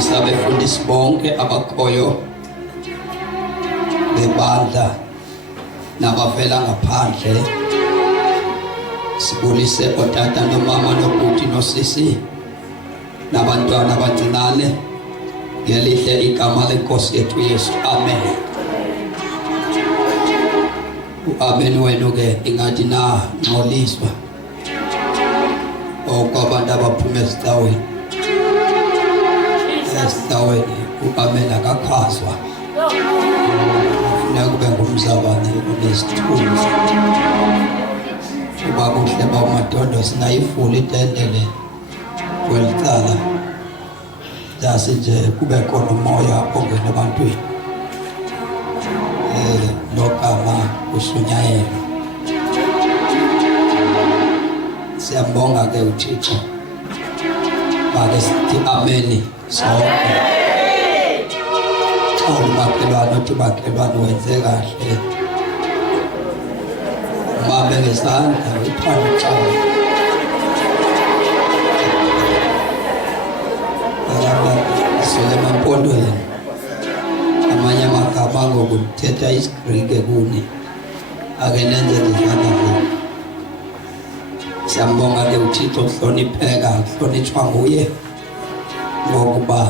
sibulisa befundisi bonke abakhoyo bebandla nabavela ngaphandle. Sibulise otata nomama nobhuti nosisi nabantwana abancinane ngelihle igama lenkosi yethu Yesu. Amen. Amen. Wena ke ingathi na ngoliswa okwabantu abaphuma esitaweni. Esitaweni uAmen akakhazwa. Funeka kube ngumzabane kunesithunzi. Kuba kuhle bawumadondo singayifuli itendele kwelitala. Dasi nje kube khona umoya ongena ebantwini. Lokama ushunyayelo. Siyambonga ke uThixo. Bake sithi amen. Sonke. Umakhelwane uthi makhelwane wenze kahle. Mabe ngesandla uthanda ucawa. Sele mampondo yena. Amanye amagama ngokuthetha isiGrike kuni. Ake nenze lizana nje. Siyambonga ke uThixo uhlonipheka, uhlonitshwa nguye ngokuba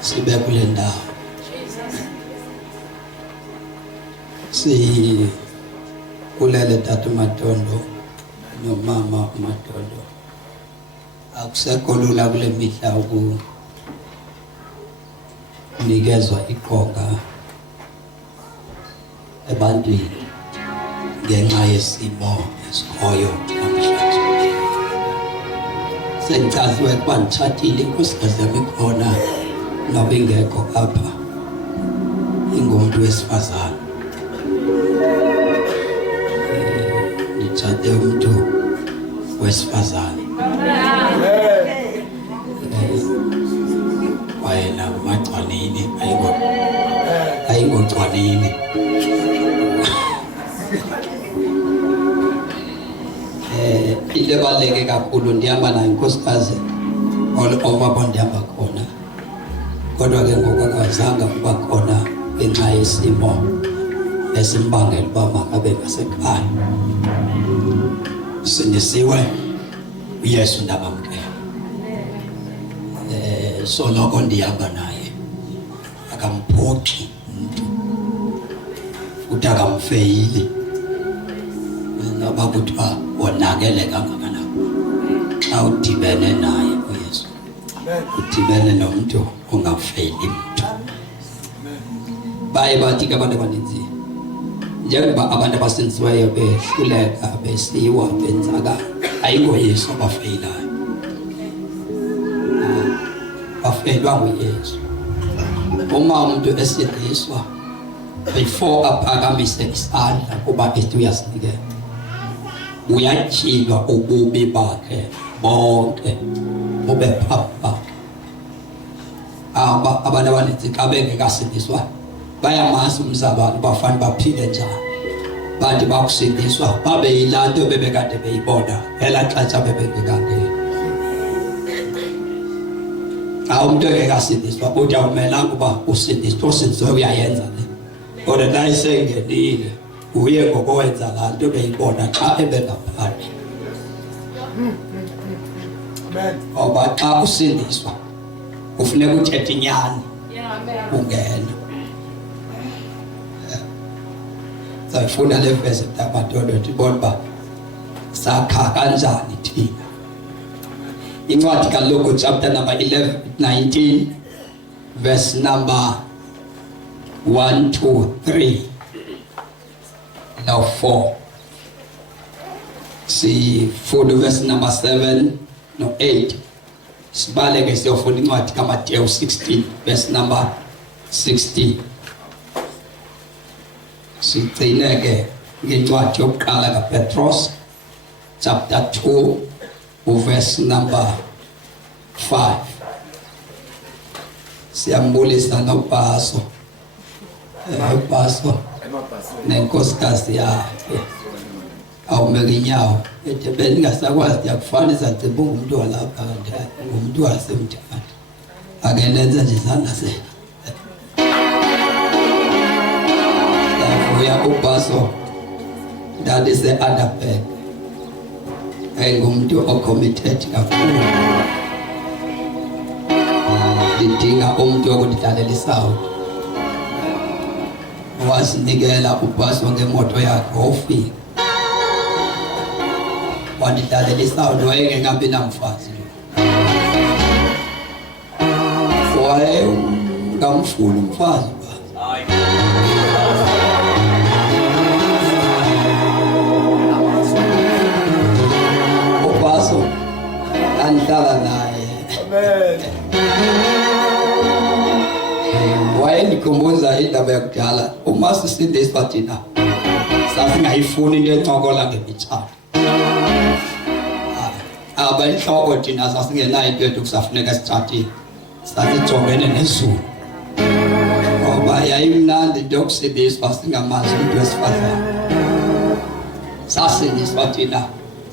sibe kule ndawo. Si kulele tata Matondo nomama Matondo. Akusekho lula kule mihla ukunikezwa iqonga ebantwini ngenxa yesimo esikhoyo namhlanje. Sengichaziwe ukuba ngitshatile, inkosikazi yami ikhona noba ingekho apha, ingumuntu wesifazane. Ngitshate umuntu wesifazane. Wayena umagcwanini ayingogcwanini. Into ebaluleke kakhulu ndihamba nayo inkosikazi all ndihamba khona, kodwa ke ngokwakazanga kuba khona ngenxa yesimo esimbangela uba makabe ngasekhaya. Sindisiwe uYesu ndabamkela. So lokho ndihamba naye akamphoxi umuntu futhi akamfeyili noba kuthiwa wonakele kangakanani. Xa udibene naye uYesu udibene nomuntu ongafeyili muntu. Baye bathi ke abantu abaninzi njengoba abantu abasenziweyo behluleka besiwa benzaka ayikho Yesu abafeyilayo. Bafeyilwa nguYesu. Uma umuntu esindiswa before aphakamise isandla kuba ethi uyasinikela, uyajilwa ububi bakhe bonke bube phambi bakhe. Abantu abaninzi xa bengekasindiswa bayamazi umzabalo bafana baphile njani. Bathi bakusindiswa babe yilanto bebekade beyibona elaxatsha bebengekangeni. Umuntu engekasindiswa uthi awumelanga uba usindiswa, usindiswe uyayenza le. Kodwa la isengenile uye ngokwenza la nto beyibona xa ebengaphandle. Ngoba xa usindiswa kufuneka uthethe inyani ungena. Sayifunda le verse kaMatondo tibona ba sakha kanjani thina. Incwadi kaLuka chapter number 19 verse number 1 to 3 now 4. Sifunda verse number 7 no 8. Sibaleke siyofunda incwadi kaMateyu 16 verse number 16. Sigcineke ngencwadi yokuqala kaPetros chapter 2 verse number 5. Siyambulisa noPaso nenkosikazi yakhe awumeka inyawo ethi bengingasakwazi yakufanisa nje bungumuntu walapha ngumuntu wasemthanda akenenza nje izandla zenu. Uya uBaso that is the other back. Engumuntu ocommitted kakhulu. Lidinga umuntu okudalelisayo. Wasinikela uBaso ngemoto yakhe ofika. Wandidalelisayo wayengabi namfazi. Ngamfuna umfazi. Ubaso andihlala naye. Wayendikhumbuza indaba yakudala. Uma sisindiswa thina sasingayifuni into encokola ngemitshato. Inhloko thina sasingenayo into yokusafuneka sithathile. Sasijongene nezulu. Ngoba yayimnandi into yokusindiswa singamazi umuntu wesifazane. Sasindiswa thina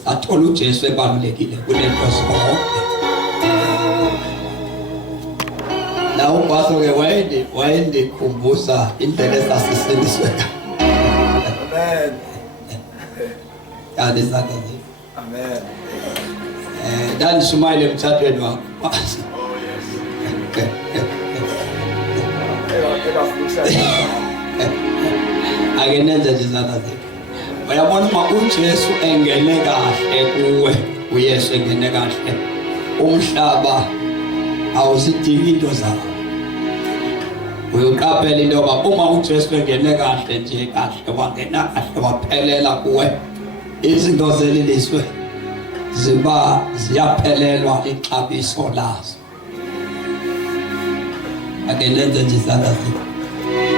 sathola uJesu ebalulekile kunento zonke. La uBaso ke wayendikhumbuza indlela esasisindiswe. Amen. Yadizakazile. Amen. Dandishumayile emthathweni wakho. Akenenza nje izandla zethu. Uyabona uma uJesu engene kahle kuwe, uYesu engene kahle, umhlaba awusidingi into zakho. Uyoqaphela into yoba uma uJesu engene kahle nje kahle wangena kahle waphelela kuwe, izinto zeliliswe ziyaphelelwa ixabiso lazo. Akenenza nje izandla zethu.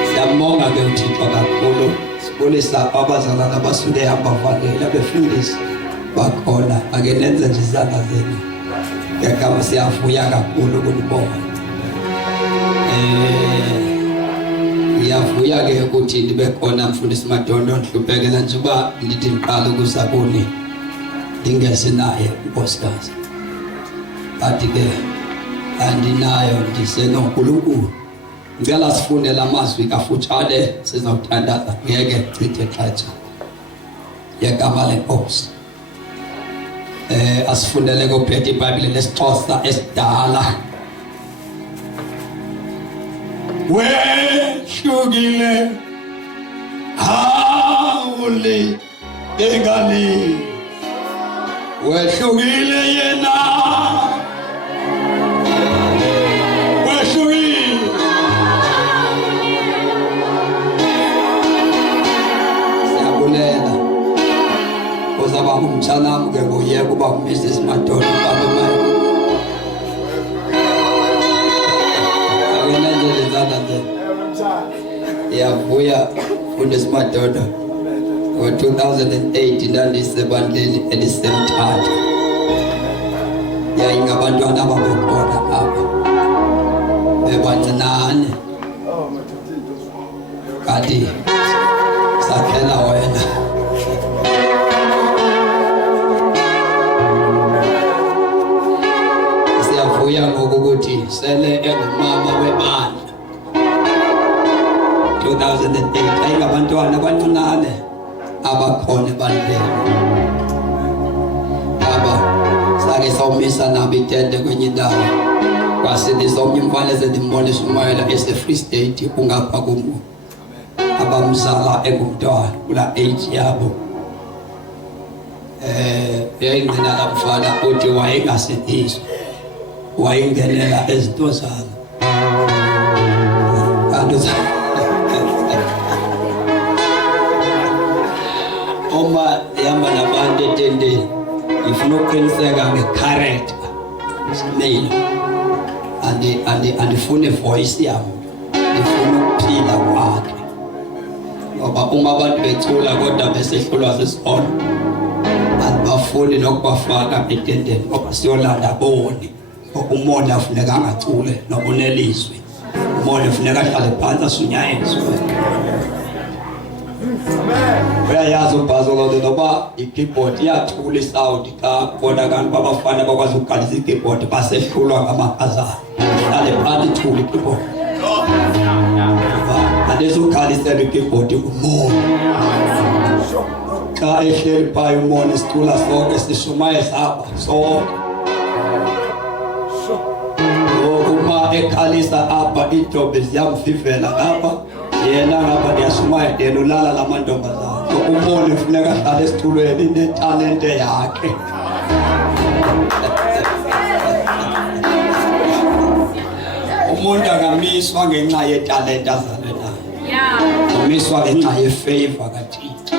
Siyabonga ke uThixo kakhulu. Sibulisa abazalwane abasuke abavakela befundisa bakhona. Akenenza nje izandla zenu. Ngakho siyavuya kakhulu ukulibona. Ngiyavuya ke ukuthi nibe khona mfundisi Madondo. Nhluphekela nje uba ndithi ngiqala ukuzaboni ingese naye unkosikazi. Kanti ke andinayo ndisenonkulunkulu. Ngicela sifunde lamazwi kafutshane sizawuthandaza ngeke chithe xesha. Yegama lenkosi. Asifundele kophethe iBhayibhile lesixhosa esidala. Wehlukile hawuli engani. Wehlukile yena. Uzaba umtshana ke ngoyeka kuba uMrs Madondo baba manje. Akenenza izandla zethu. Yavuya uMrs Madondo. Ngo-2008 ndandisebandleni elisemthatha. Yayingabantwana ababekhona apha. Bebancinane. Kanti sakhela wena. Siyavuya ngokuthi sele engumama webandla. 2008 ayingabantwana abancinane abakhona ebandleni. Sake sawumisa nabo itende kwenye indawo. Kwasindisa omnye umfana ezendimbolisa umoya ese-Free State ungapha kumu. Abamzala engumntwana kula age yabo. Yayingena la mfana uthi wayengasindiswa. Wayengenela ezinto zalo. Kanti uma yama nabantu etendeni ifuna ukuqiniseka nge-character simile andifune voice yami, ndifuna ukuphila kwakhe. Ngoba uma abantu becula kodwa besehlulwa sisihono andibafuni nokubafaka etendeni ngoba siyolanda boni. Umonde afuneka angacule noma unelizwi. Umonde ufuneka ahlale phansi asunyayezwe. uyayazi ubhazolo noba i-keyboard iyathula isound xa bona kanti babafana bakwazi ukugalisa i-keyboard basehlulwa ngamakazana hlale phansi ithula i-keyboard adezokhalisela i-keyboard umoya xa ehleli phayo umoya isithula sonke sishumaye saba sonke uma ekhalisa apha iintombi ziyamfivela ngapha yena ngapha ndiyashumaye yena ulala la mantombazana umoni funeka ahlale esithulweni netalente yakhe umuntu angamiswa ngenxa yetalente azalwe nayo umiswa ngenxa yefavor kaThixo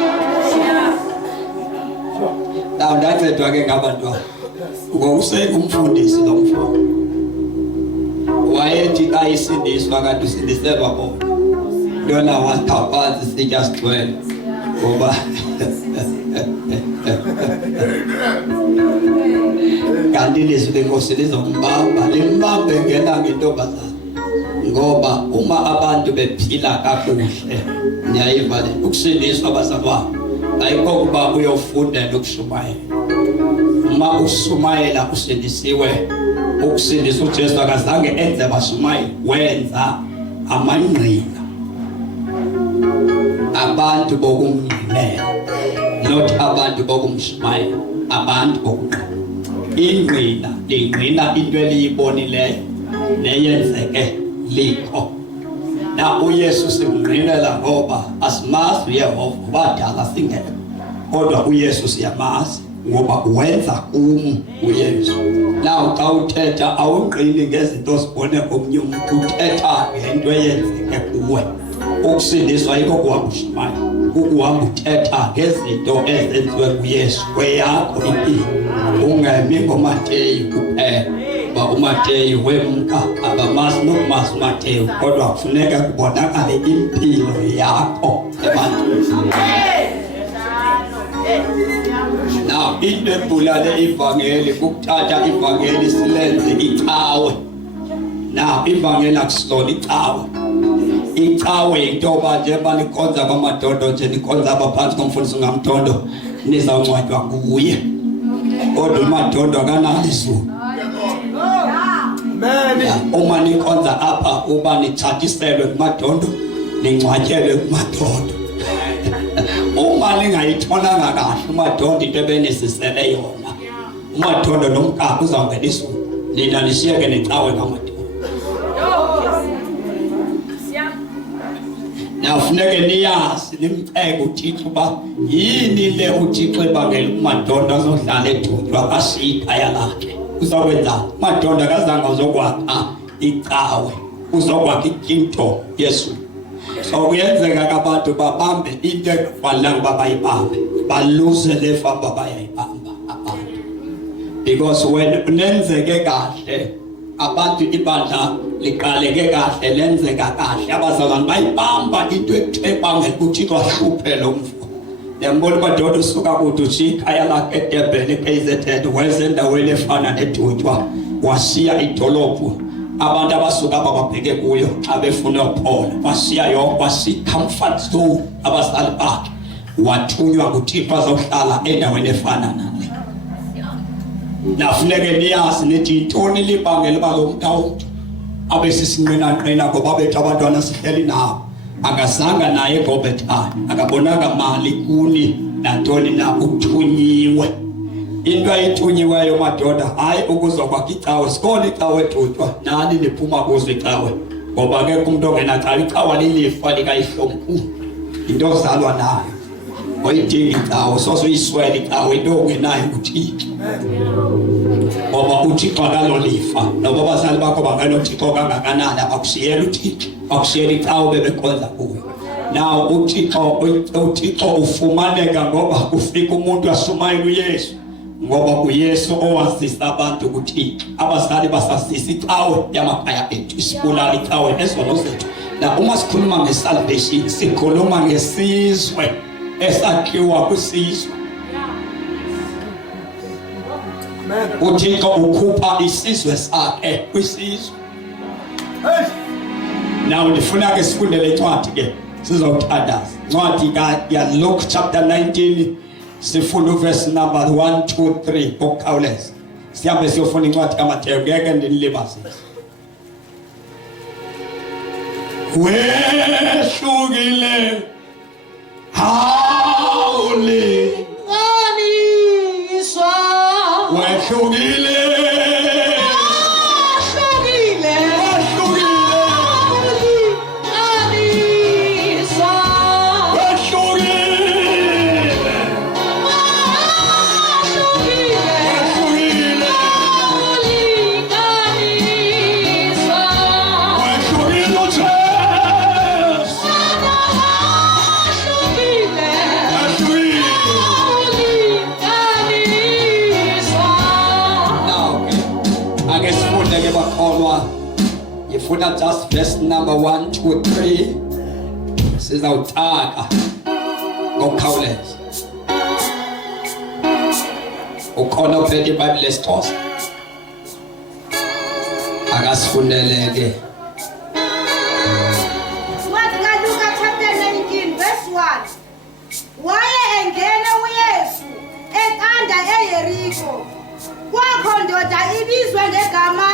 naw ndancedwa ke ngabantwana ngokusengumfundisi lo mfo wayethi xa isindiswa kanti usindiselwa bona yona wathaphazi sitya sigcwele ngoba kanti ilizwi lenkosi lizombamba limbambe ngena ngentombazana ngoba uma abantu bephila kakuhle niyayiva le ukusindiswa abazalwane ayikho kuba uyofundela ukushumayela uma ushumayela usindisiwe ukusindisa uJesu akazange enze bashumayela wenza amangqina abantu bokumngqinela not abantu bokumshumayela abantu bokumngqina ingqina into eliyibonileyo neyenzeke likho na uYesu simngqinela ngoba asimazi uYehova badala singekho kodwa uYesu siyamazi ngoba wenza uYesu na xa uthetha awungqini ngezinto sibone komnye umuntu uthetha ngento eyenzeke kuwe ukusindiswa yikho kuhamba ushumayela ukuhamba uthetha ngezinto ezenziwe kuYesu kweyakho impilo ungemi ngoMateyu kuphela ba uMateyu wemka abamazi nokumazi uMateyu kodwa kufuneka kubonakale impilo yakho ebantwini now into ebulale ivangeli ukuthatha ivangeli silenze icawe now ivangeli akusona icawe intoba nje banikhonza kwamadondo nje nikhonza abaphansi komfundisi ngamthondo nizawuncwadwa nguye kodwa umadondo akanalizwi uma nikhonza apha uba nithathiselwe kumadondo nincwatyelwe kumadondo uma ningayithonanga kahle umadondo into ebenisisele yona umadondo nomkakhe uzawungena isulu nina nishiyeke necawe ngamadondo nafuneke niyazi nimceke uThixo uba yini le uThixo ebangela umadondo azohlala ethutywa akashiya ikhaya lakhe uzokwenzani umadondo akazange uzokwakha icawe uzokwakha ikingdom yesu so kuyenzeka abantu babambe into ekufanelanga babayibambe baluze lefa babayayibamba abantu because when unenzeke kahle abantu ibandla liqaleke kahle lenzeka kahle abazalwane bayibamba into ethebangela uThixo ahluphe lo mfo yambona badoda usuka kude uchikhaya lakhe eDurban eKZN wezendaweni efana neDutywa washiya idolophu abantu abasuka bababheke kuyo xa befuna ukuphola washiya yonke wasi-comfort zone abazali bakhe wathunywa nguThixo azohlala endaweni efana nale nafuneke niyazi nithi intoni libangela uba lo mntu abesisinqinanqina ngoba bethu abantwana sihleli nabo akazanga naye eGobethani akabonanga mali kuni nantoni na uthunyiwe into ayithunyiweyo madoda hayi ukuzokwakha icawe sikole icawe eDutywa nani niphuma kuzo icawe ngoba ke umuntu ongenacawe icawe lilifa likayihlomkhulu into ozalwa nayo oyidinga icawe sosuyiswele icawe into ongenayo uThixo ngoba uThixo akalolifa noba abazali bakho bangenoThixo kangakanani abakushiyela uThixo bakushiyela icawe bebekhonza kuwe now uThixo ufumaneka ngoba kufika umuntu ashumayela uYesu ngoba uYesu owazisa abantu ukuthi abazali basasisa icawe yamakhaya ethu isibulala icawe ezono zethu na uma sikhuluma ngesalvation sikhuluma ngesizwe esakhiwa kusizwe uThixo ukhupha isizwe sakhe kwisizwe now ndifuna ke sifunde le ncwadi ke sizothandaza. Ncwadi ya Luke chapter 19 sifunda verse number 1 2 3 ngokukhawuleza. Sihambe siyofuna incwadi kaMateyu ngeke ndinilibazise. Wehlukile hawuli aniswa wehlukile Yifuna just verse number 1 2 3 sizawutaka ngokukhawuleza. Ukhona uphethe iBhayibhile lesixhosa akasifundeleke. Ncwadi kaLuka chapter 19 verse 1. Waye engene uYesu eqanda eYeriko. Kwakho ndoda ibizwe ngegama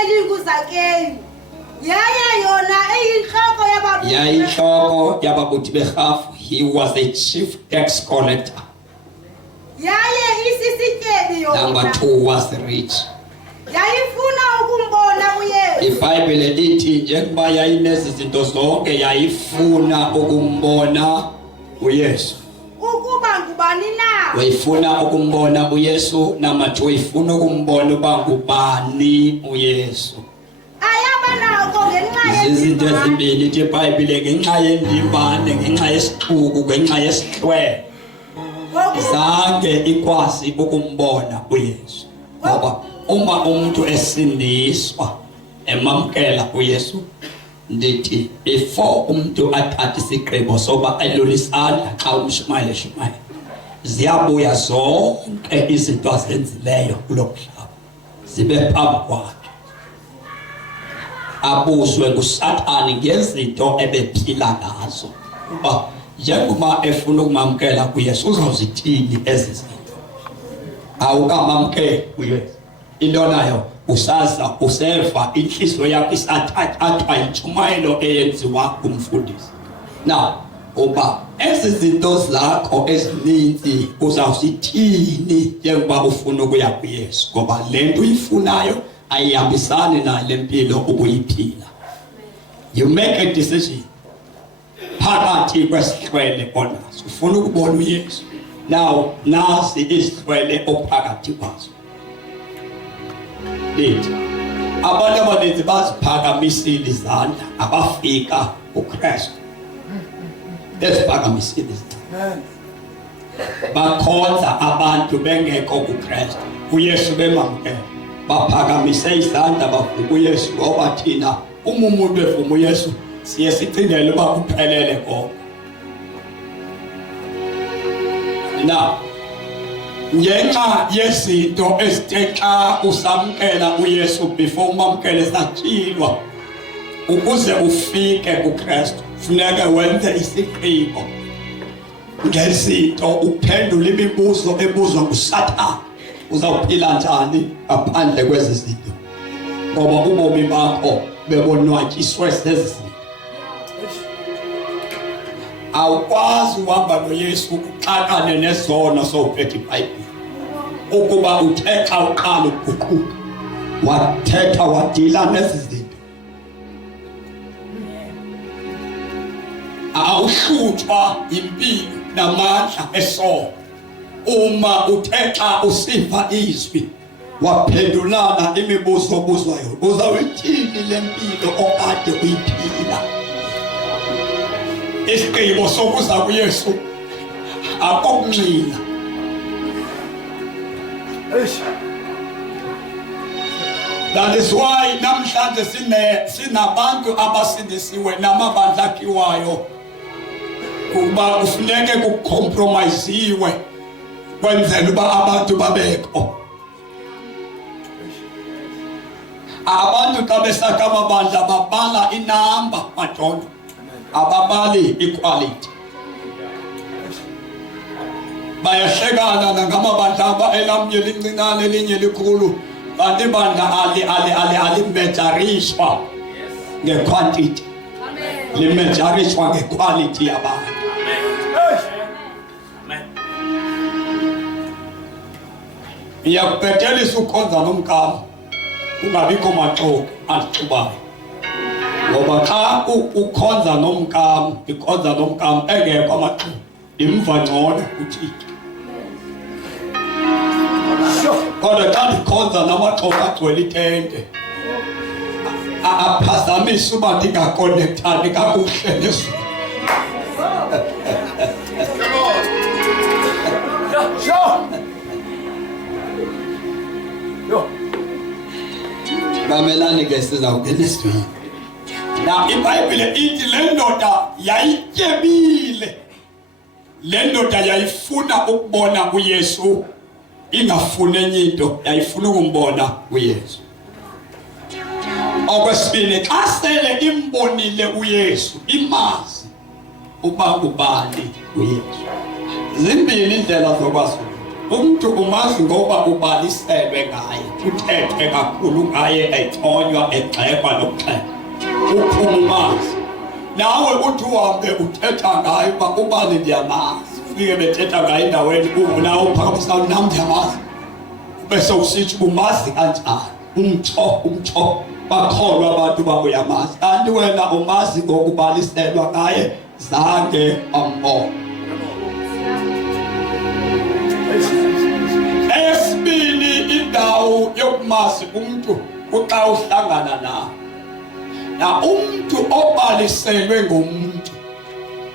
elinguZakeyu. Yayinhloko yababuthi berhafu. He was a chief tax collector. Number 2 was rich. iBhayibhile lithi njengoba yayinezi zinto zonke yayifuna ukumbona uYesu. Ukuba ngubani na? Wayifuna ukumbona uYesu. Number 2 wayifuna ukumbona uba ngubani uYesu. Izinto ezimbili ithi iBhayibhile ngenxa yendimbane, ngenxa yesixuku, ngenxa yesihlwe zange ikwazi ukumbona uYesu. Ngoba uma umuntu esindiswa emamkela uYesu, ndithi before umuntu athathe isigqibo soba ayilulisana xa umshumayela shumaye, ziyabuya zonke izinto azenzileyo kulomhlaba zibe phambi kwakhe, abuzwe nguSathane ngezinto ebephila ngazo. Uba njengoba efuna ukumamkela kuYesu uzawuzithini ezi zinto? Awukamamkeli kuYesu, into nayo usaza useva inhliziyo yakho isathathwa intshumayelo eyenziwa kumfundisi. Now uba ezi zinto zakho ezininzi uzawuzithini njengoba ufuna ukuya kuYesu? Ngoba le nto uyifunayo ayihambisani nale mpilo ubuyiphila. You make a decision phakathi kwesihlwele onaso, ufuna ukubona uYesu. Now nasi isihlwele ophakathi kwaso. Lithi abantu abaninzi baziphakamisile izandla abafika kuKristu. Baziphakamisile izandla bakhonza abantu bengekho kuKristu, uYesu bemamkela. Baphakamise izandla bavuka uYesu ngoba thina umuntu evuma uYesu siye sicindele uba kuphelele konke. Na ngenxa yezinto ezithe xa usamkela uYesu before umamkele satshilwa, ukuze ufike kuKristu funeka wenze isigqibo ngezinto, uphendule imibuzo ebuzwa nguSathane. Uzawuphila njani ngaphandle kwezi zinto? Ngoba ubomi bakho bebonwatyiswe zezi zinto. Awukwazi uhamba noYesu uxakane nezono sowuphethe iBhayibhile. Ukuba uthe xa uqala ukuguquka wathetha wadila nezi zinto, awuhlutshwa impilo namandla esono. Uma uthe xa usiva izwi waphendulana imibuzo obuzwayo, uzawuthini le mpilo okade uyiphila? Isigqibo sokuza kuYesu akokunxila. That is why namhlanje sinabantu abasindisiwe namabandla akhiwayo kuba kufuneke kucompromisewe kwenzela uba abantu babekho. Abantu xa besakha amabandla babala inamba madondo. ababali equality. Bayahlekana nangamabandla elamnye lincinane elinye likhulu kanti ibandla alimejarishwa ngequantity. Limejarishwa ngequality yabantu. Ngiyakubhetelisa ukhonza nomkamo ungabikho maxoki axubayo. Ngoba xa ukhonza nomkamo, ikhonza nomkamo engekho amaxoki, imva ngcono uThixo. Kodwa xa ndikhonza namaxoki agcwele itente, aphazamisa uba ndingakonekthani kakuhle nezulu. Bamelani ke sizawungena esizweni. Na iBhayibhile ithi le ndoda yayityebile. Le ndoda yayifuna ukubona uYesu, ingafuni enye into, yayifuna ukumbona uYesu. Okwesibini, xa sele imbonile uYesu, imazi uba ubani uYesu. Zimbili indlela zokwazi. Umuntu umazi ngoba ubaliselwe ngaye, uthethwe kakhulu ngaye, ethonywa, egxekwa nokuxekwa. Uphuma umazi. Nawe uthi uhambe uthetha ngaye uba ubani ndiyamazi. Ufike bethetha ngaye endaweni nawe uphakamisa nam ndiyamazi. Bese usithi umazi kanjani. Umtho. Bakholwa abantu uba uyamazi. Kanti wena umazi ngokubaliselwa ngaye, zange ambona. Esibini indawo yokumazi umuntu uxa uhlangana naye. Na umuntu obaliselwe ngumuntu,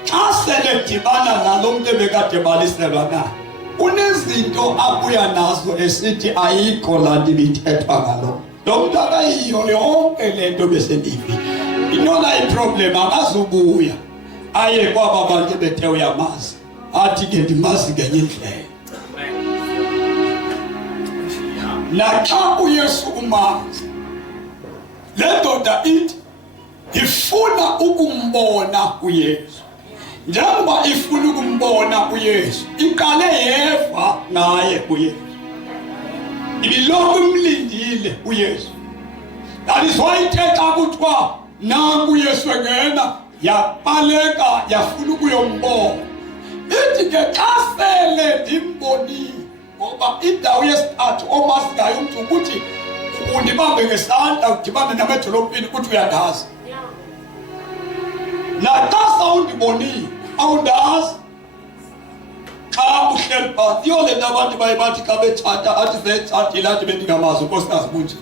xa sele dibana nalo muntu ebekade baliselwa naye, unezinto abuya nazo esithi ayikho laa nto ibithethwa ngalo. Lo muntu akayiyo yonke le nto besendivi. Inona iproblem akazubuya aye kwaba bantu bethe uyamazi, athi ke ndimazi ngenye indlela. Naxa uYesu umazi, le ndoda ithi ifuna ukumbona uYesu. Njengoba ifuna ukumbona uYesu, iqale yeva ngaye uYesu. Ibilokhu imlindile uYesu. That is why ithetha kuthiwa nangu uYesu engena, yabaleka yafuna ukuyombona. Ithi ke xa sele ndimbonile, ngoba indawo yesithathu omazi ngayo umuntu ukuthi undibambe ngesandla udibane namadolophini ukuthi uyandazi. Naxa sawundibonile awundazi. Xa uhleli phansi yole nto abantu baye bathi xa bethatha athi setshathile athi bendingamazi unkosikazi bunje.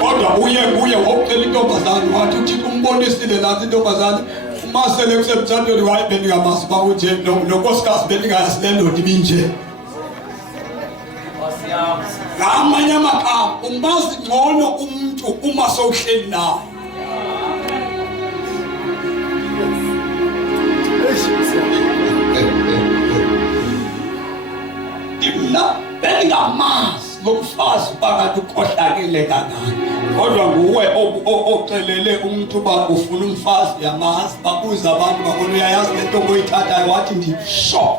Kodwa uye wocela intombazane wathi uThixo umbonisile nathi intombazane umasele kusemtshatweni waye bendingamazi uba unje nonkosikazi bendingayazi le ndoda ibinje. Ngamanye amagama umazi ngcono umuntu uma sowuhleli naye. Mina bengingamazi lo mfazi phakathi ukhohlakele kangaka. Kodwa nguwe ocelele umuntu uba ufuna umfazi yamazi, babuza abantu bakona uyayazi le nto oyithathayo, wathi ndisho.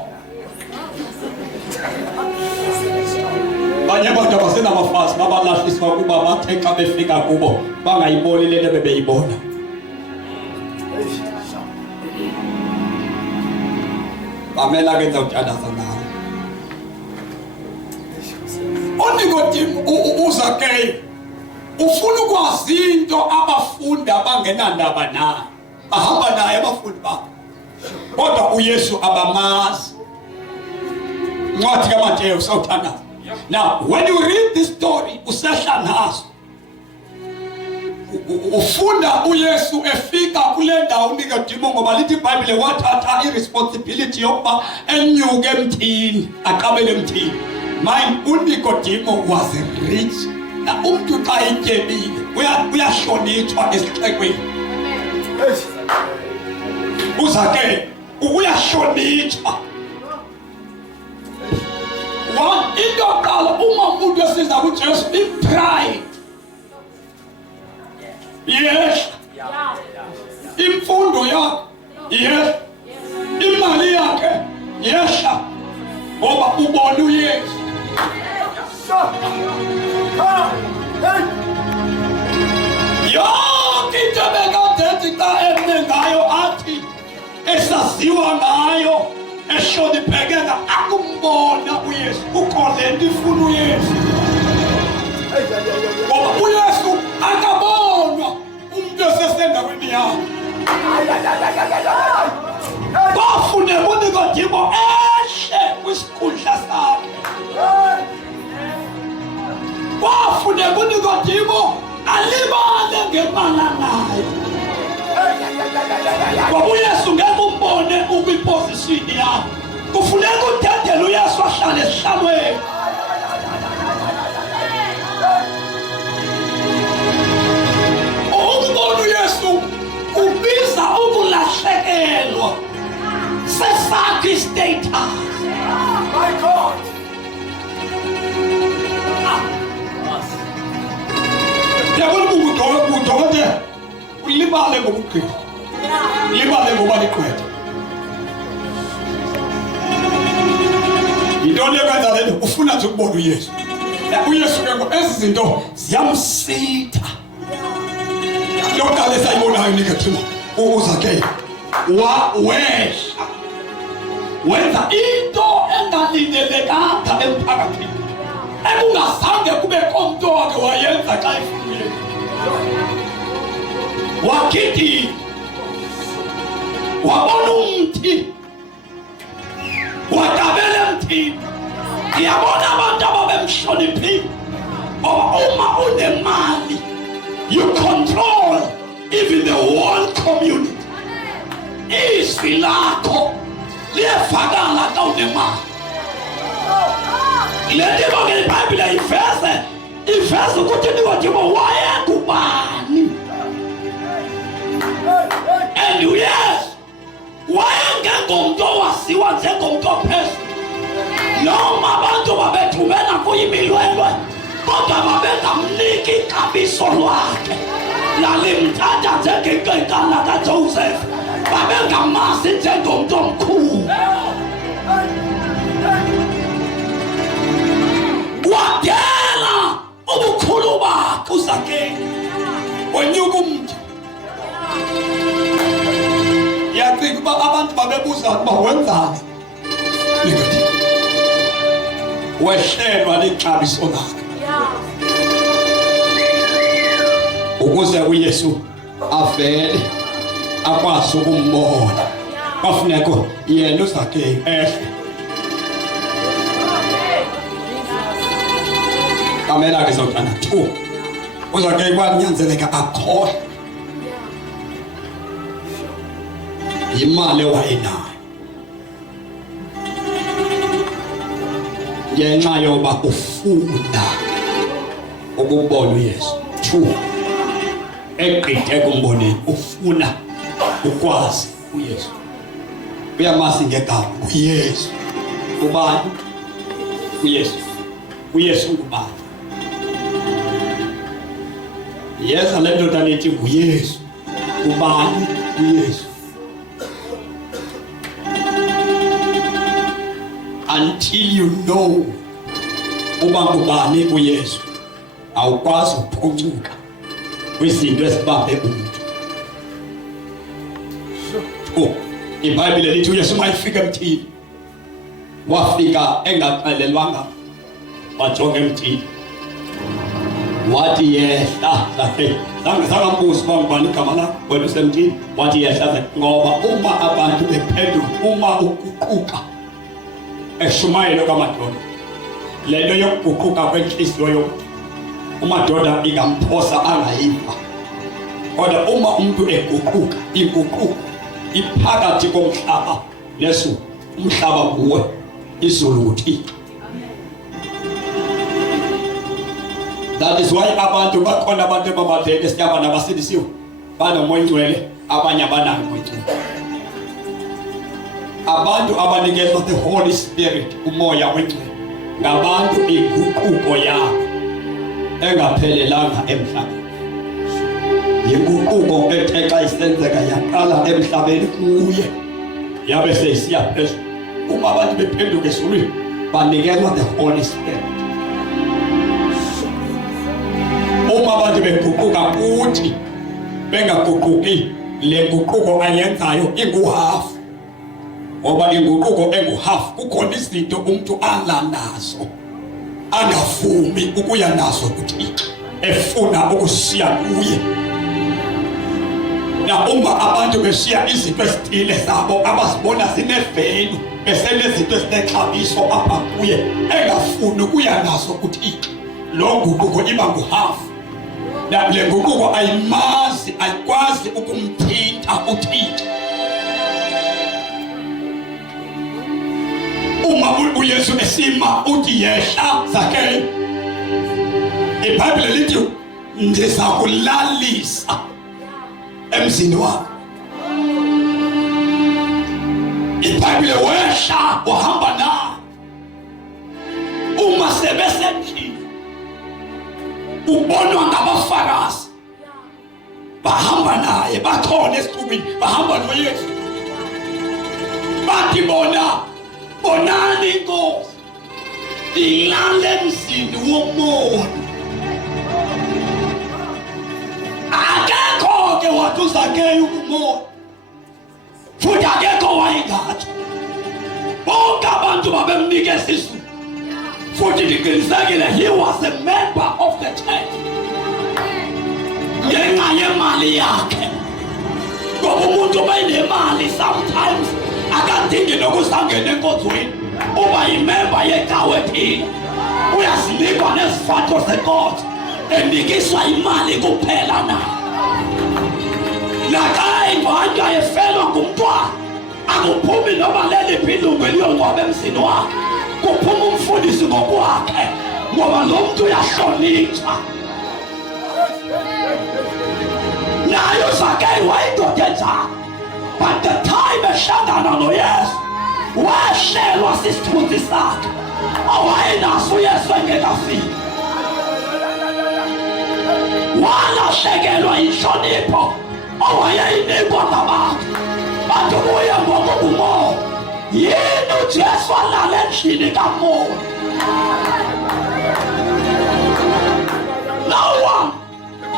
Abanye abantu abasenabafazi babalahliswa kuba bathe xa befika kubo bangayiboni le nto bebeyibona. Bamela ke ndawuthandaza nawe. uNikodimo uZakeyu ufuna ukwazi into abafundi abangenandaba naye, bahamba naye abafundi bakhe, kodwa uYesu abamazi. Ncwadi kaMateyu sawuthandaza. Now when you read this story usehla naso, ufunda uYesu efika kule ndawo uNikodimo, ngoba lithi iBhayibhile wathatha iresponsibility yokuba enyuke emthini aqabele emthini. Mine uNikodimo was rich. Na umuntu xa etyebile uyahlonitshwa esixekweni. uZakeyu uyahlonitshwa. Into yokuqala uma umuntu esiza kuJesu, i-pride. Yes. Imfundo yakhe aziwa ngayo ehloniphekeka akumbona uYesu ukolenta ifuna uYesu ngoba uYesu akabonwa umuntu esesendaweni yakhe bafuneka uNikodimo ehle kwisikhundla sakhe bafuneka uNikodimo alibale ngemala nayo ngoba uYesu ngeke umbone ukwiposishini yakho kufuneka uthathele uYesu ahlale esihlalweni ukubona uYesu ubiza ukulahlekelwa sesakhe status. My God. Yabona udokotela ulibale ngokugqila libale ngoba liqwetha into lekwenza lento ufuna nje ukubona uYesu uYesu ke ezi zinto ziyamsitha yonke lesayibonayo Nikodimo uzakhe wehla wenza into engalindelekanga emphakathini ekungazange kube konto wakhe wayenza xa efuna wakiti wabona umthi watabele mthini yabona abantu ababemhloniphile ngoba uma unemali you control even the whole community izwi lakho liyevakala xa unemali lento ke iBhayibhile iveze ukuthi Nikodimo wayengubani and yes wayengengomuntu owaziwa njengomuntu ophezulu noma abantu babethumela kuye imilwelwe kodwa babengamniki ixabiso lwakhe lalimthatha njengenkekana kaJoseph babengamazi njengomuntu omkhulu wadela ubukhulu bakhe uzakhe wenyuka umntu yacinga uba abantu babebuza ukuba wenzani Nikodimo wehlelwa lixabiso lakhe ukuze uYesu avele akwazi ukumbona bafuneka yena uzakhe ehle amena ke zothanda two uzakhe kwanyanzeleka akhohle imali wayenayo ngenxa yoba ufunda ukubona uYesu two egqithe kumboneni ufuna ukwazi uYesu uyamazi ngegama uYesu ubani uYesu ngubani yeza le ndoda lethi uYesu ubani uYesu until you know uba ngubani uYesu awukwazi ukuphuncuka kwizinto ezibambe umuntu iBhayibhile lithi uYesu mayifika emthini wafika engaxelelwanga wajonga emthini wathi yehla zangambuza uba ngubani igama lakho wena usemthini wathi yehla ngoba uma abantu bephenduka uma uguquka eshumayelo kamadoda lento yokuguquka kwenhliziyo yomuntu umadoda ingamphosa angayiva kodwa uma umuntu eguquka iguquko iphakathi komhlaba lesu umhlaba kuwe izulu uThixo. That is why abantu bakhona abantu ababadele esiyaba nabasidisiwe banomoya ingcwele abanye abanayo umoya ingcwele abantu abanikezwa the Holy Spirit umoya wengcwele ngabantu iguquko yabo engaphelelanga emhlabeni inguquko ethe xa isenzeka yaqala emhlabeni kuye yabe sesiya phezulu uma abantu bephenduka ezulwini banikezwa the Holy Spirit uma abantu beguquka kuthi bengaguquki le nguquko ayenzayo inguhafu ngoba inguquko engu-half kukhona izinto umuntu alanazo angavumi ukuya nazo kuThixo efuna ukushiya kuye. Na uma abantu beshiya izinto ezithile zabo abazibona zinevelu besenezinto ezinexabiso apha kuye engafuni ukuya nazo kuThixo, lo nguquko iba ngu-half. Na le nguquko ayimazi, ayikwazi ukumthinta uThixo. Uma uYesu esima uthi yehla Zakheyu, iBhayibheli lithi ndiza kulalisa emzini wakho. iBhayibheli wehla wahamba na. Uma sebesendlini ubonwa ngabafakazi bahamba naye, bakhona esixukwini bahamba noYesu bathi bonani inkosi ilale emzini womoya. Akekho ke wathi uZakheyu kumoya, futhi akekho wayengatsho. Bonke abantu babemnikeza izulu, futhi ndiqinisekile he was a member of the church ngenxa yemali yakhe. Ngoba umuntu obenemali sometimes akadingi nokuzangena enkonzweni uba yimemba yecawe phila, uyazinikwa nezifato zenkonzo enikiswa imali kuphela na. Naxa ingane ayefelwa ngumntwana akuphumi noma leliphi ilungu eliyongcwaba emzini wakhe, kuphuma umfundisi ngokwakhe, ngoba lo muntu uyahlonitshwa. Naye uZakheyu wayindoda enjalo, but the time ehlangana noYesu wahlelwa sisithunzi sakhe awayenaso uYesu engekafiki. Walahlekelwa inhlonipho owayeyinikwa ngabantu, bantu buye ngokobumoya. Yini uJesu alala endlini kamoya? No one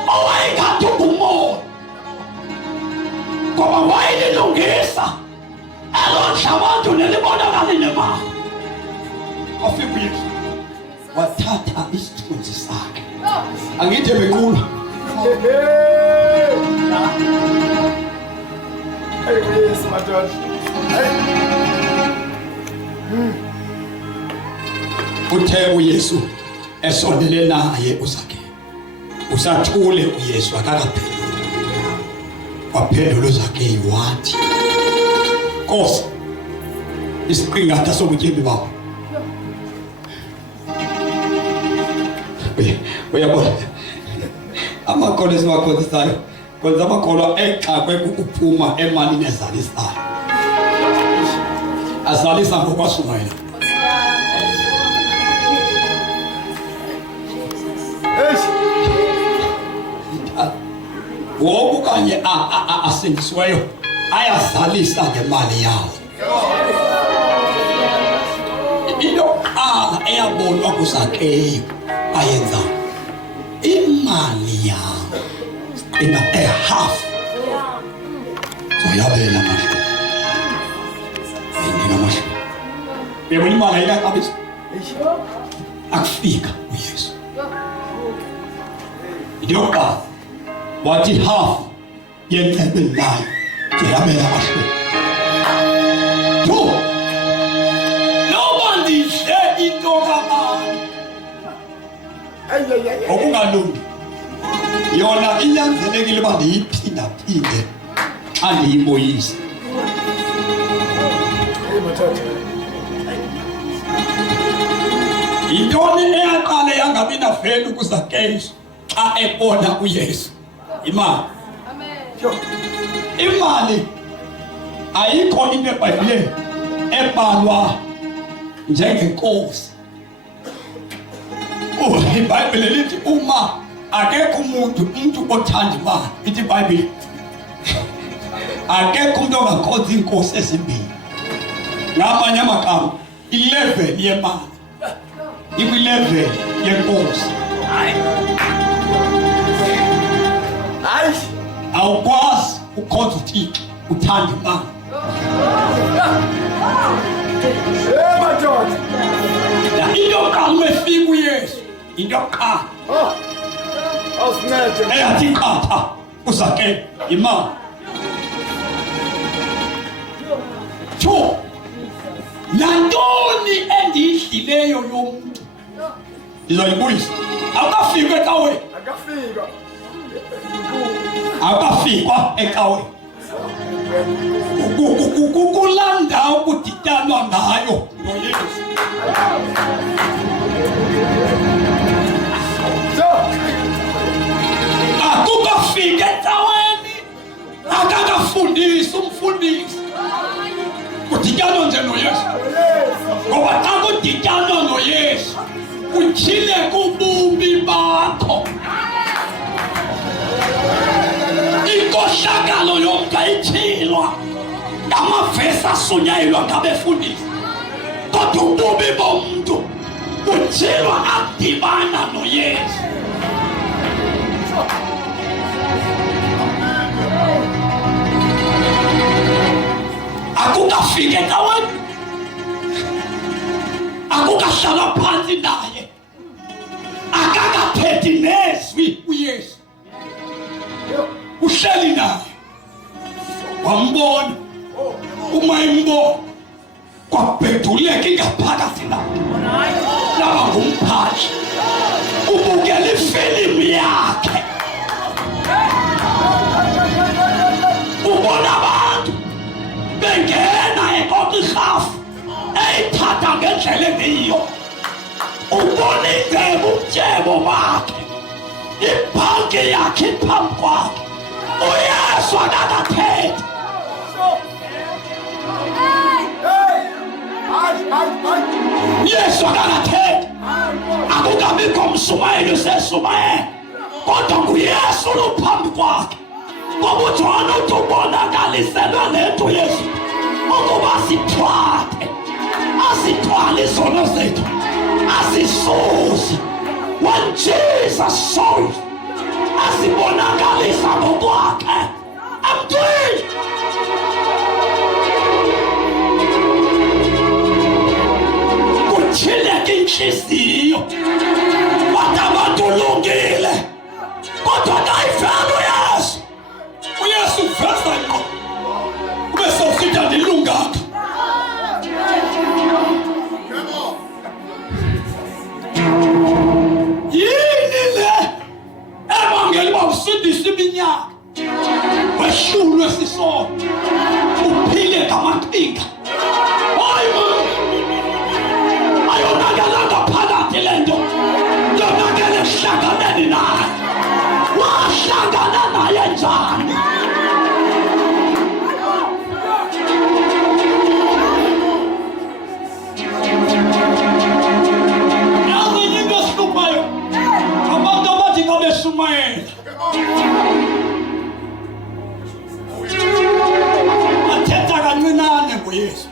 owayekade ubumoya, ngoba wayelilungisa elondla abantu nelibonakali nemali. Wafika uYesu wathatha isithunzi sakhe. Angithi bequla Yes, my God. Uthe uYesu esondele naye uZakheyu, usathule uYesu akakaphenduli. Waphendula uZakheyu wathi, Nkosi, isiqingatha sobutyebi bakho. Uyabona amakholwa esiwakhonzisayo kwenza amakholwa exakwe kukuphuma emalini ezalisayo. Azalisa ngokwashumayela. Ngoku kanye asindisiweyo ayazalisa ngemali yawo. Into eyabonwa kuZakheyu ayenza imali yawo ina half. So yabela manje. Yini ngamanje? Yebona imali ila kabisa. Akufika uYesu. Idoka wathi half yentebe nayo yabela manje. Tu nobody share idoka manje. Okungalungi yona inyanzelekile uba ndiyiphindaphinde xa ndiyiboyisa. Yintoni eyaqale yangabi navelu kuZakheyu xa ebona uYesu? Imali. Imali ayikho into eBhayibhelini ebalwa njengenkosi. iBhayibheli lithi uma akekho umuntu othanda imali, ithi iBhayibheli akekho umuntu ongakhonza inkosi ezimbili. Ngamanye amagama i-level yemali ikwi-level yenkosi. Awukwazi ukhonza uThixo uthanda imali. Yesu into yokuqala Awusincede. eyathi qatha uzake imali. Two, nantoni endiyidlileyo yomuntu izoyibuyisa. Awukafika ecaweni, Akafika. awukafikwa ecaweni. Kulanda ukudityanwa ngayo noYesu. Akukafika ecaweni, akakafundisi umfundisi. Kudityanwa nje noYesu. Ngoba xa kudityanwa noYesu kutyhile kububi bakho. Inkohlakalo yomntu ayitshilwa ngamavesi asunyayelwa ngabefundisi, kodwa ububi bomntu butshilwa akudibana noYesu. Akukafika ecaweni, akukahlala phansi naye, akakathethi nezwi uYesu. Uhleli naye, wambona, uma imbona kwabheduleka ingaphakathi lakhe, laba ngumphathi, ubukela ifilimu yakhe. Ubona abantu bengena ekhoqa irhafu eyithatha ngendlela engeyiyo. Ubona ingcebo umtyebo wakhe, ibhanki yakhe iphambi kwakhe. uYesu akakathetha. Yesu akakathetha. Akukabikho mshumayeli useshumayela, kodwa nguYesu luphambi kwakhe. Ngoba uJohane uthi ubonakaliselwa lento Yesu ukuba asithwale izono zethu, asisuse. When Jesus saw it, asibonakalisa ngokwakhe emthini. Kuthileka inhliziyo, bathi abantu ulungile, kodwa kayivela uYesu. uYesu uveza ngqo, ube sewusithi andilunganga. Yini le evangeli uba usindisa iminyaka, wehlulwe sisono, uphile ngamaqhinga. Hayi man, ayonakelanga phakathi le nto, yonakele ehlanganeni naye. Wahlangana naye njani? Yazi into esihluphayo, abantu abathi babeshumayela bathetha kancinane ngoYesu.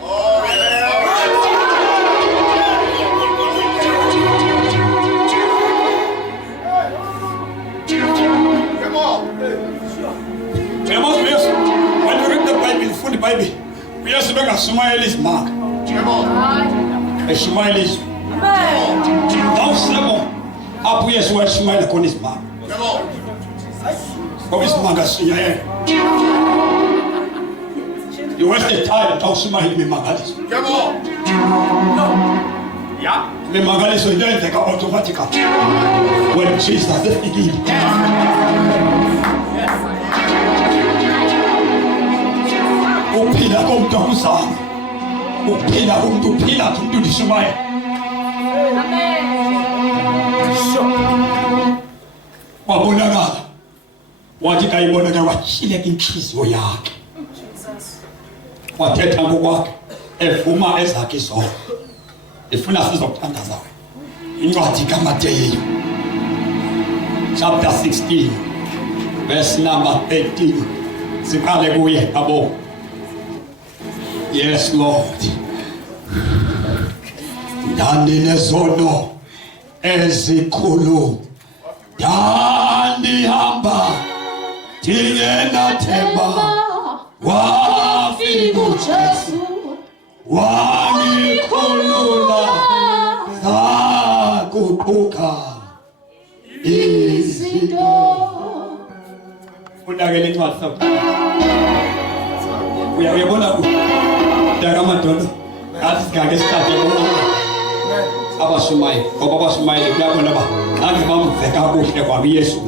Uyamazi uYesu, when you read the Bible, ufunda iBhayibheli, uYesu bengashumayela izimanga, eshumayela izwi. Awusemo apho uYesu wayeshumayela khona izimanga, ngoba izimanga zishunyayela. You waste the time xa ushumayela imimangaliso. Imimangaliso into eyenzeka automatically when Jesus efikile. Uphila komntu akuzanga, uphila komntu uphila kumntu ndishumayela. Wabonakala, wathi kayibonakala watyhileka inhliziyo yakhe, wathetha ngokwakhe evuma ezakhe izono. Ifuna sizokuthandaza wena. Incwadi kaMateyu chapter 16 verse number 13, siqale kuye abo. Yes Lord, ndandinezono ezikhulu, ndandihamba ndingenathemba, wafika uJesu wangikhulula zakuqala. Uyaguquka izinto unakele incwadi sakho uyabona udaka amadondo asigake isikhathi abashumayi ngoba abashumayi kuyabona ba kanti bamveka kuhle kwabi Yesu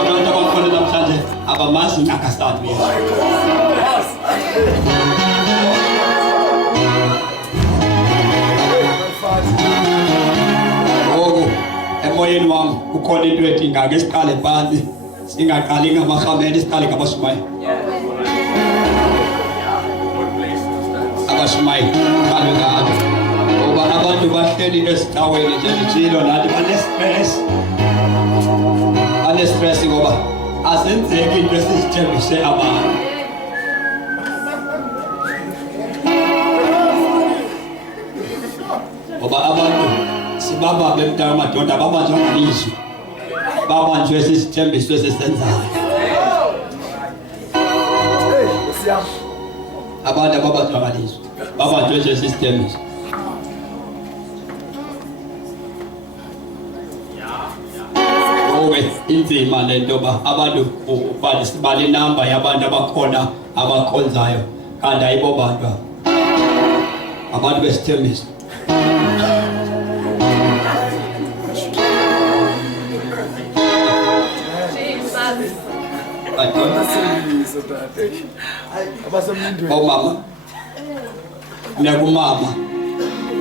abantu abakhona namhlanje abamazi nakasadi emoyeni wami ukhona into ethi ngake siqale phansi singaqali ngamahameli isiqale ngabashumayi abashumayi kalo ngabo ngoba abantu bahleli esicaweni nje njalo nathi bane-stress ngoba azenzeki into esizithembise abantu ngoba abantu sibababe mntana madoda babanjwa ngelizwi babanjwe esisithembiso esisenzayo abantu ababanjwa ngelizwi babanjwe esisithembiso inzima lento ba abantu bali number yabantu abakhona abakhonzayo kanti ayibo abantu besithembiso omama nakumama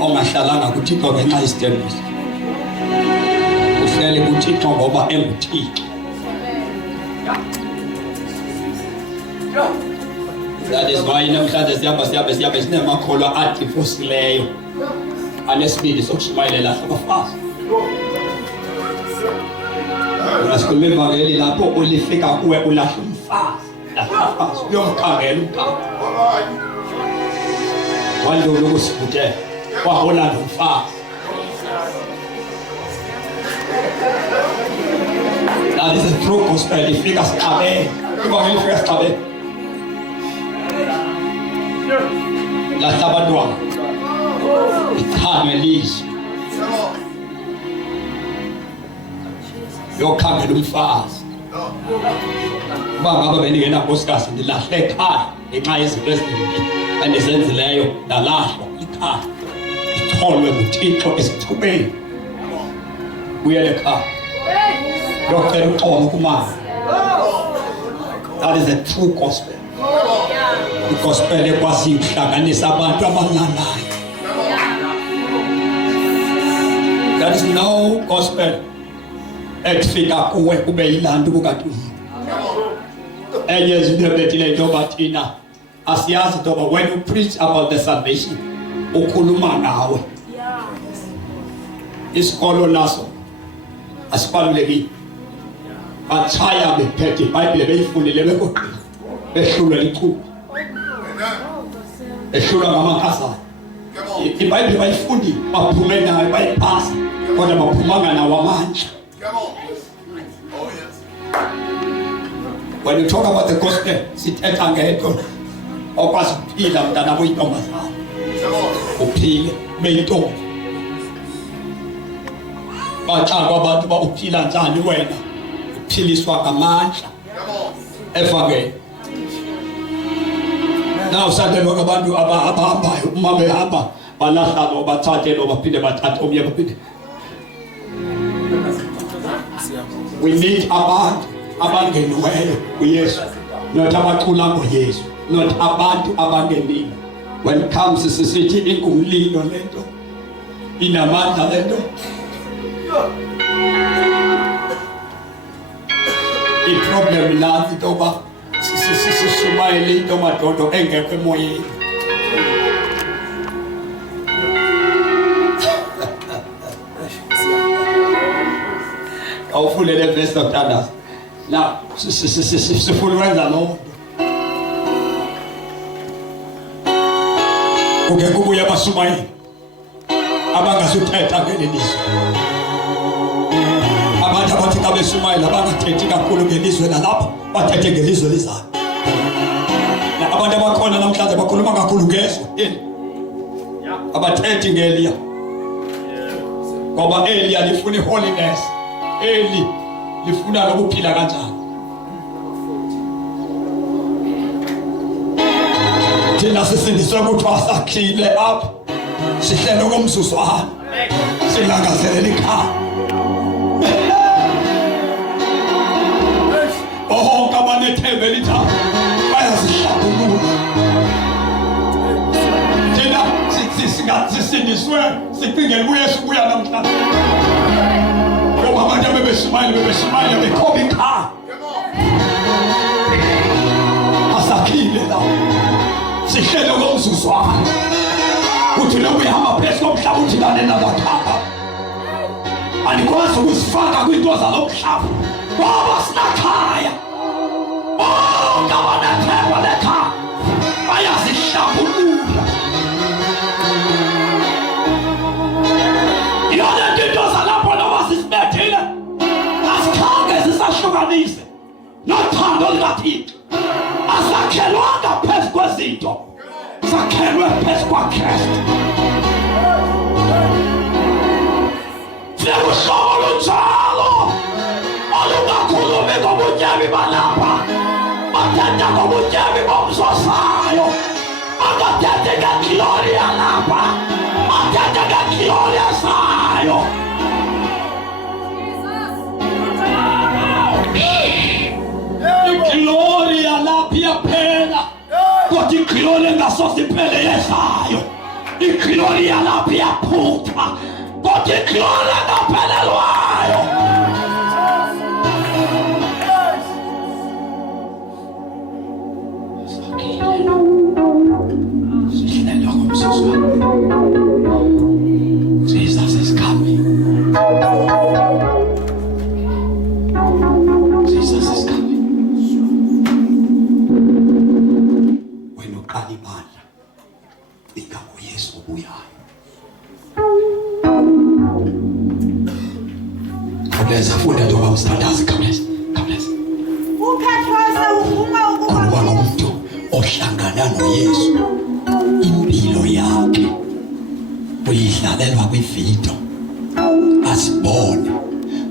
ongahlalanga kuThixo ngenxa yesithembiso uhleli kuThixo ngoba enguThixo that is why namhlanje siyabe sinemakholwa adivosileyo anesibili sokushumayelela abafazi Ngasikhuluma ivangeli lapho ulifika kuwe ulahla umfazi uyomkhangela umkhaya wandolo ukusibuthe wahona nomfazi that is a true gospel ifika siqabe ivangeli ifika siqabe lahla abantwana ithanwe lizwi yokhangela umfazi bangaba beningena nkosikazi ndilahle ekhaya ngenxa yezinto eziningi endizenzileyo ndalahlwa ikhaya itholwe nguThixo esithubeni buyele ekhaya yocela uxolo kumama that is a true gospel i-gospel ekwaziyo ukuhlanganisa abantu abalalayo that is no gospel ekufika kuwe kube yilantu kukathiwa enye izinto ebethile njengoba thina asiyazi ntoba when you preach about the salvation ukhuluma ngawe isikolo naso asibalulekile batshaya bephethe iBhayibhile beyifundile bekodwa behlulwe lichuku behlulwa ngamakhasana iBhayibhile bayifundile baphume nayo bayiphasa kodwa baphumanga nawo amandla. When you talk about the gospel, sithetha ngento okwazi ukuphila mntana boyintombazana uphile beyintombi bathakwa abantu bakuphila njani wena uphiliswa ngamandla evangeli now sandelwa ngabantu abahambayo uma behamba balahla lo bathathe lo baphinde bathathe omnye baphinde. We need abantu abangeniweyo kuYesu not abacula ngoYesu not abantu abangenile. When it comes sisithi ingumlilo lento inamandla lento iproblem lathi toba sishumayele into madondo engekho emoyeni. Awufulele verse of now sifuna ukwenza lo kuke kubuya abashumayeli abangasuthetha ngelizwi abantu abathi xa beshumayela abangathethi kakhulu ngelizwe nalapho bathethe ngelizwe lizayo. Abantu abakhona namhlanje bakhuluma kakhulu ngezwi abathethi ngeEliya ngoba Eliya lifuna iholiness, Eli lifuna lokuphila kanjani. Thina sisindiswe kuthiwa sakhile apha sihlele komzuzwana silangazelela ikhaya. Oh kabanethembe litha bayasihlabulula. Thina sisindiswe sicingela uYesu ubuya namhlanje. Ngoba abantu bebeshimayela bekhoba ikhaya. Asakhile la sihlele komzuzwana uthi lokhu ihamba phezu komhlaba uthi lana nabakhapha anikwazi ukuzifaka kwinto zalomhlaba ngoba sinakhaya. Oh kabanathemba lekhaya bayasihlabulula. Yona into zalapho noma sisibethile asikhange sisahlukanise nothando lukaThixo. Asakhelwanga phezu kwezinto, sakhelwe phezu kwaKristu. Sekuhlobo lunjalo olungakhulumi ngobutyebi balapha, bathetha ngobutyebi bomzosayo, bangathethe ngeglori yalapha, bathethe ngeglori yasayo. Iglori yalapha iyaphela kodwa iglori engasoze iphele yesayo. Iglori yalapha iyaphutha kodwa iglori engaphelelwayo. Sihlelwa ngomzuzwana. Jesus is coming. Jesus is coming. When uqala ibandla bika uYesu ubuyayo. Kabeza funda njengoba usandazi kabeza. Ukhathoza uvuma Kuba umuntu ohlangana noYesu impilo yakhe uyidlalelwa kwividiyo asibone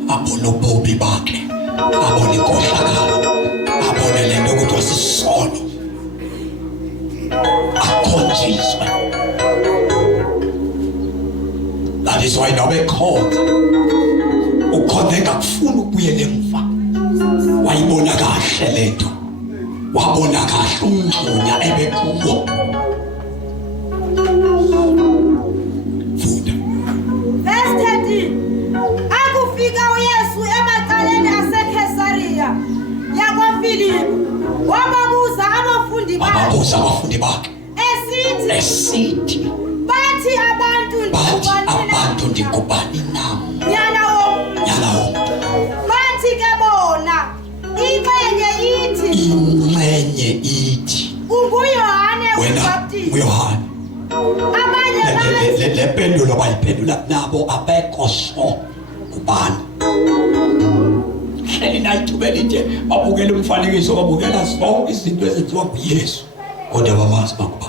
abone ububi bakhe abone inkohlakalo abone lento ukuthi wasisono akhonjiswe. That is why nobe khona ukhoneka kufuna ukubuyela emva. Wayibona kahle lento, wabona kahle umngxunya ebekuwo. Funda verse 13. Akufika uYesu emacaleni aseKesariya yakwaFilipi wababuza abafundi bakhe esithi bathi abantu ndikubani na? Nyana womuntu. Bathi ke bona inxenye ithi unguYohane uMbhaptizi. uYohane. Abanye bathi Le pendulo bayiphendula nabo abekho so ubani. Hleli nayithubela nje babukela umfanekiso babukela zonke izinto ezenziwa nguYesu kodwa bamazi bakho.